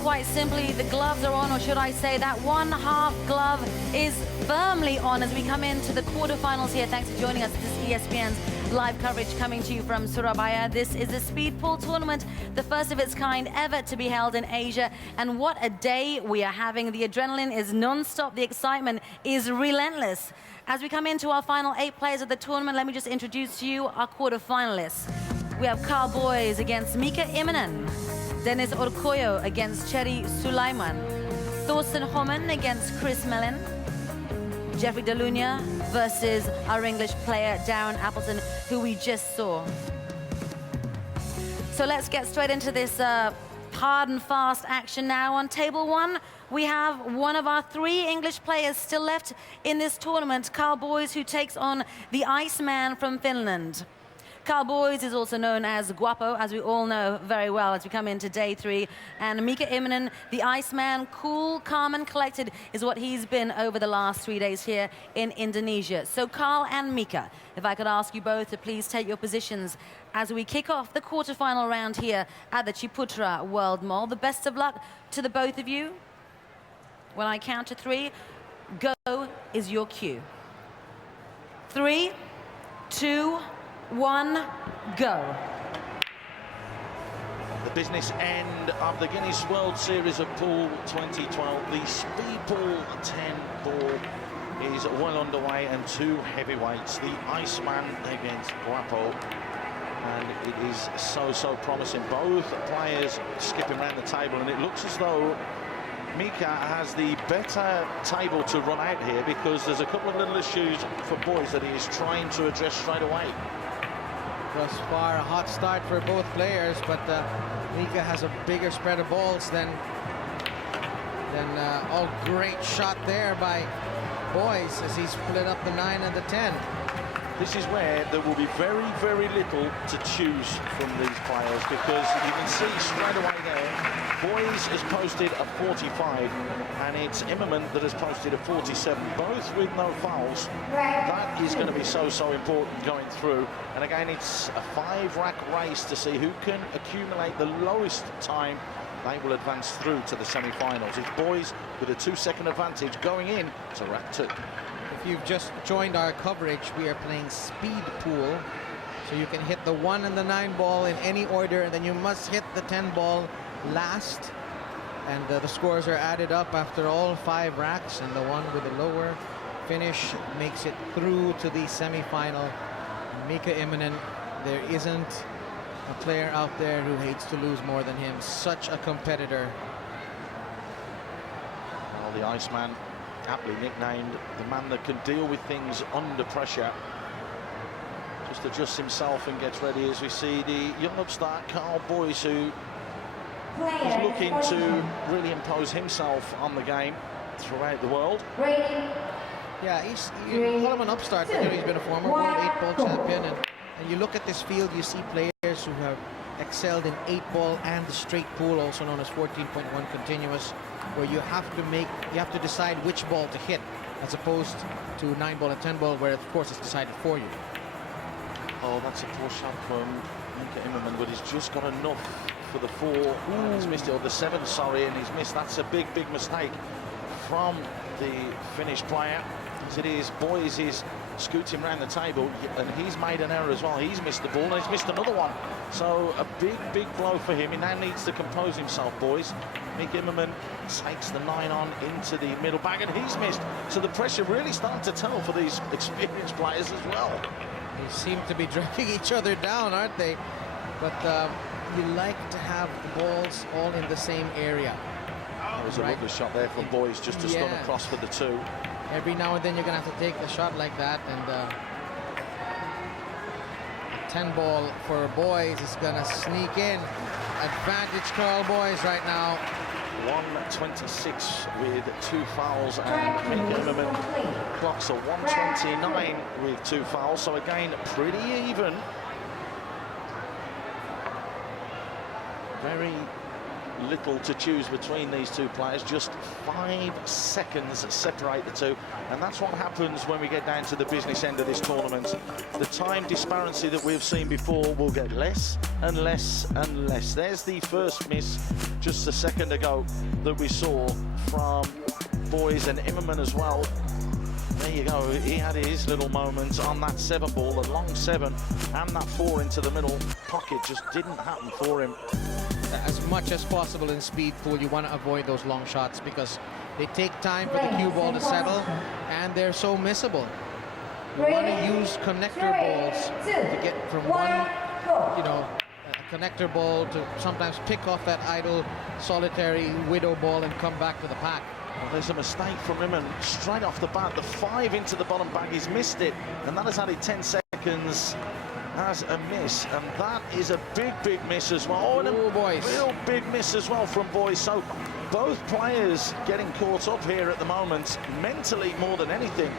quite simply, the gloves are on, or should I say that one half glove is firmly on as we come into the quarterfinals here. Thanks for joining us. This is ESPN's live coverage coming to you from Surabaya. This is a speed pool tournament, the first of its kind ever to be held in Asia. And what a day we are having. The adrenaline is non-stop. The excitement is relentless. As we come into our final 8 players of the tournament, let me just introduce to you our quarterfinalists. We have Karl Boys against Mika Immonen, Dennis Orkoyo against Cherry Sulaiman, Thorsten Hommen against Chris Mellin, Jeffrey Dalunia versus our English player Darren Appleton, who we just saw. So let's get straight into this hard and fast action now. On table 1, we have one of our 3 English players still left in this tournament, Karl Boys, who takes on the Iceman from Finland. Karl Boys is also known as Guapo, as we all know very well as we come into day 3. And Mika Immonen, the Iceman, cool, calm and collected is what he's been over the last 3 days here in Indonesia. So Karl and Mika, if I could ask you both to please take your positions as we kick off the quarterfinal round here at the Ciputra World Mall. The best of luck to the both of you. When I count to 3, go is your cue. 3, 2, 1, go. The business end of the Guinness World Series of Pool 2012. The Speed Pool 10 ball is well underway, and 2 heavyweights, the Iceman against Guapo. And it is so promising. Both players skipping around the table, and it looks as though Mika has the better table to run out here, because there's a couple of little issues for Boys that he is trying to address straight away. Thus far, a hot start for both players, but Mika has a bigger spread of balls than great shot there by Boys as he split up the 9 and the 10. This is where there will be very little to choose from these players, because you can see straight away there, Boys has posted a 45, and it's Immonen that has posted a 47, both with no fouls. That is going to be so important going through. And again, it's a 5-rack race to see who can accumulate the lowest time. They will advance through to the semi-finals. It's Boys with a 2-second advantage going in to rack 2. If you've just joined our coverage, we are playing speed pool. So you can hit the 1 and the 9 ball in any order, and then you must hit the 10 ball last. And the scores are added up after all 5 racks, and the one with the lower finish makes it through to the semi-final. Mika Immonen, there isn't a player out there who hates to lose more than him. Such a competitor. Well, the Iceman, aptly nicknamed the man that can deal with things under pressure. Just adjusts himself and gets ready as we see the young upstart Karl Boys, who is looking to really impose himself on the game throughout the world. Yeah, you call him an upstart, but he's been a former World 8-ball champion. And you look at this field, you see players who have excelled in 8-ball and the straight pool, also known as 14.1 continuous, where you have to decide which ball to hit, as opposed to 9-ball and 10-ball, where of course it's decided for you. Oh, that's a poor shot from Mika Immonen, but he's just got enough for the 4. And he's missed it, or the 7, sorry, and he's missed. That's a big mistake from the Finnish player. As it is, Boys is scooting around the table, and he's made an error as well. He's missed the ball, and he's missed another one. So a big blow for him. He now needs to compose himself, Boys. Mika Immonen takes the 9 on into the middle bag, and he's missed. So the pressure really starting to tell for these experienced players as well. They seem to be dragging each other down, aren't they? But you like to have the balls all in the same area. That was a lovely shot there from Boys, just to stun across for the 2. Every now and then you're going to have to take a shot like that, and 10 ball for Boys is going to sneak in. Advantage Karl Boys right now. 126 with 2 fouls, and Mika Immonen clocks a 129 with 2 fouls. So again, pretty even. Very little to choose between these 2 players. Just 5 seconds separate the 2, and that's what happens when we get down to the business end of this tournament. The time disparity that we've seen before will get less and less and less. There's the first miss just a second ago that we saw from Boys and Immonen as well. There you go, he had his little moments on that 7 ball, the long 7, and that 4 into the middle pocket just didn't happen for him. As much as possible in speed pool, you want to avoid those long shots because they take time for the cue ball to settle, and they're so missable. You want to use connector balls to get from one, you know, a connector ball to sometimes pick off that idle, solitary widow ball and come back to the pack. Well, there's a mistake from Immonen straight off the bat. The 5 into the bottom bag, he's missed it, and that has added 10 seconds as a miss, and that is a big miss as well. Oh, and a real big miss as well from Boys. So both players getting caught up here at the moment, mentally more than anything,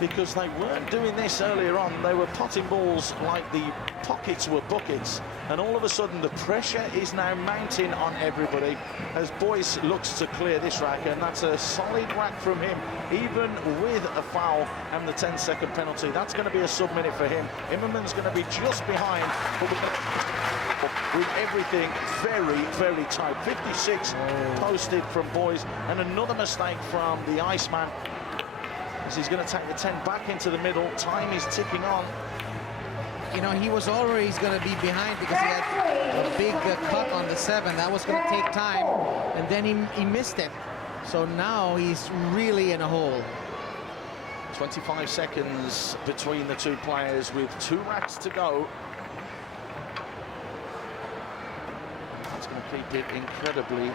because they weren't doing this earlier on. They were potting balls like the pockets were buckets, and all of a sudden the pressure is now mounting on everybody as Boyce looks to clear this rack, and that's a solid rack from him, even with a foul and the 10-second penalty. That's going to be a sub-minute for him. Immonen's going to be just behind, but we're going to, with everything very tight. 56 posted from Boys, and another mistake from the Iceman, as he's going to take the 10 back into the middle. Time is ticking on. You know, he was always going to be behind because he had a big cut on the 7. That was going to take time, and then he missed it. So now he's really in a hole. 25 seconds between the two players with 2 racks to go. That's going to keep it incredibly.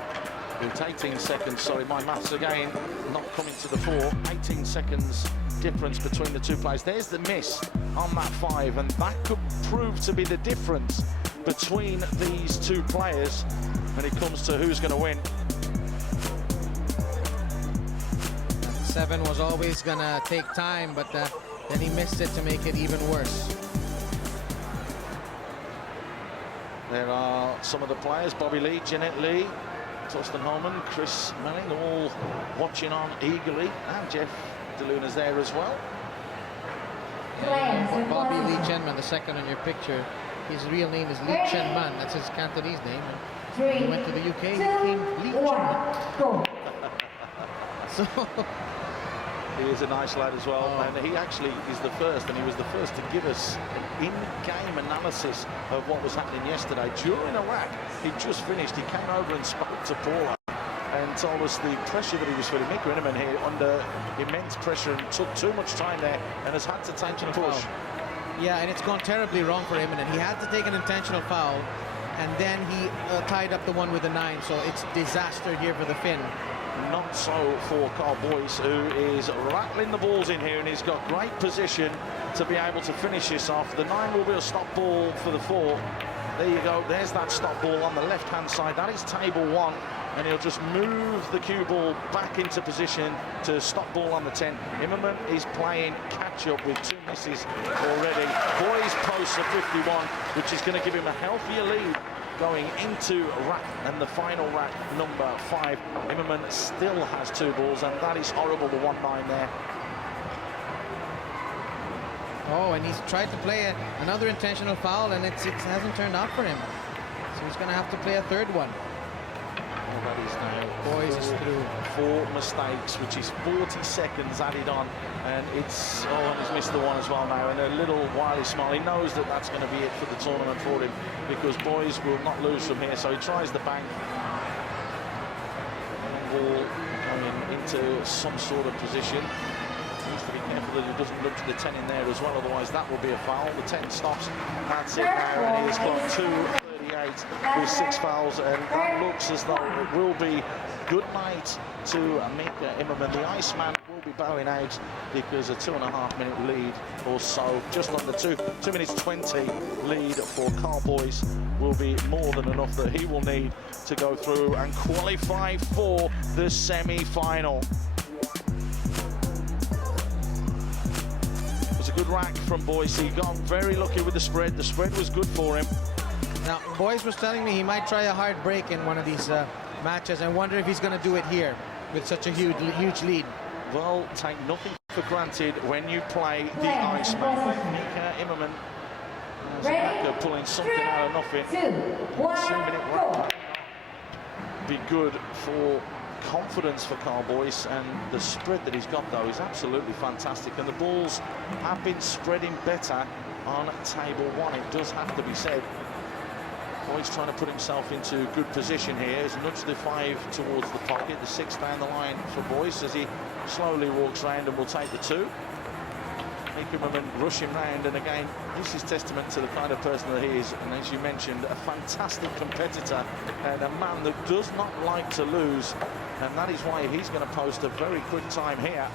With 18 seconds, sorry, my maths again, not coming to the fore. 18 seconds difference between the two players. There's the miss on that 5, and that could prove to be the difference between these two players when it comes to who's going to win. 7 was always going to take time, but then he missed it to make it even worse. There are some of the players, Bobby Lee, Jeanette Lee, Torsten Holman, Chris Melling, all watching on eagerly, and Jeff DeLuna's there as well. Bobby Lee Chenman, the second on your picture, his real name is Lee Chenman. That's his Cantonese name. And when he went to the UK, he became Lee Chenman. So he is a nice lad as well, and he actually is the first, and he was the first to give us an in-game analysis of what was happening yesterday. During a rack, he just finished, he came over and spoke to Paula and told us the pressure that he was feeling. Mika Immonen here under immense pressure and took too much time there and has had to take a push. Yeah, and it's gone terribly wrong for Immonen. He had to take an intentional foul, and then he tied up the one with the 9, so it's disaster here for the Finn. Not so for Karl Boyce, who is rattling the balls in here, and he's got great position to be able to finish this off. The 9 will be a stop ball for the 4. There you go, there's that stop ball on the left-hand side. That is table 1, and he'll just move the cue ball back into position to stop ball on the 10. Immonen is playing catch-up with 2 misses already. Boyce posts a 51, which is going to give him a healthier lead going into rack, and the final rack, number 5. Immonen still has 2 balls, and that is horrible, the 1-9 there. Oh, and he's tried to play another intentional foul, and it hasn't turned out for him. So he's going to have to play a 3rd one. Well, that is now Boys is through. 4 mistakes, which is 40 seconds added on, and it's and he's missed the 1 as well now, and a little wily smile. He knows that that's going to be it for the tournament for him, because Boys will not lose from here, so he tries the bank. Ball going into some sort of position. Needs to be careful that he doesn't look to the 10 in there as well, otherwise that will be a foul. The 10 stops, that's it now, and he has got 2:38 with 6 fouls, and that looks as though it will be good night to Mika Immonen. The Iceman will be bowing out because a 2.5-minute lead or so, just under 2 minutes 20 lead for Karl Boyce will be more than enough that he will need to go through and qualify for the semi-final. It was a good rack from Boyce. He got very lucky with the spread. The spread was good for him. Now, Boyce was telling me he might try a hard break in one of these matches. I wonder if he's going to do it here with such a huge lead. Well, take nothing for granted when you play the Iceman. Mika Immonen Mika pulling something out of nothing. 2-minute rack be good for confidence for Karl Boyce, and the spread that he's got though is absolutely fantastic, and the balls have been spreading better on table one, it does have to be said. Boyce trying to put himself into good position here. He's nudged the 5 towards the pocket, the 6 down the line for Boyce as he slowly walks round and will take the 2. Mika Immonen rushing round, and again this is testament to the kind of person that he is, and as you mentioned, a fantastic competitor and a man that does not like to lose, and that is why he's going to post a very quick time here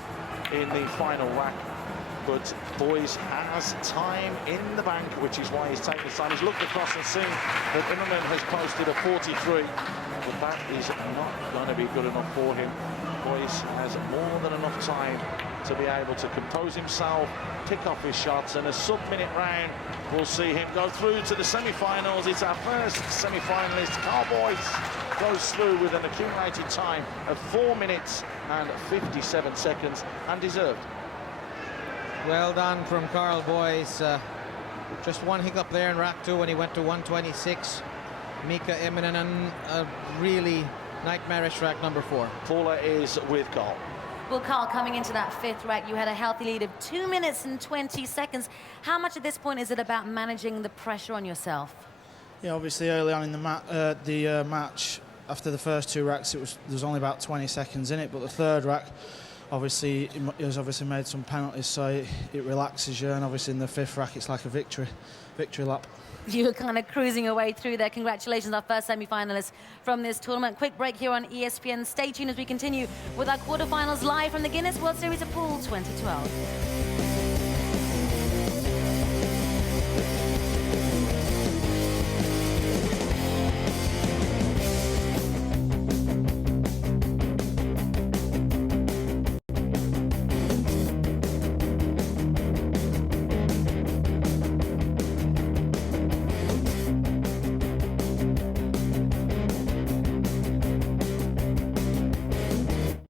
in the final rack. But Boyce has time in the bank, which is why he's taken his time. He's looked across and seen that Immonen has posted a 43, but that is not going to be good enough for him. Boyce has more than enough time to be able to compose himself, pick off his shots, and a sub-minute round will see him go through to the semi-finals. It's our first semi-finalist. Karl Boyce goes through with an accumulated time of 4 minutes and 57 seconds, and deserved. Well done from Karl Boyce. Just one hiccup there in rack 2 when he went to 126. Mika Immonen, a really nightmarish rack number 4. Paula is with Karl. Well, Karl, coming into that 5th rack, you had a healthy lead of 2 minutes and 20 seconds. How much at this point is it about managing the pressure on yourself? Yeah, obviously early on in the match, after the first 2 racks, there was only about 20 seconds in it, but the 3rd rack, obviously, he has obviously made some penalties, so it relaxes you, and obviously in the 5th rack, it's like a victory lap. You were kind of cruising your way through there. Congratulations, our first semi-finalists from this tournament. Quick break here on ESPN. Stay tuned as we continue with our quarterfinals live from the Guinness World Series of Pool 2012.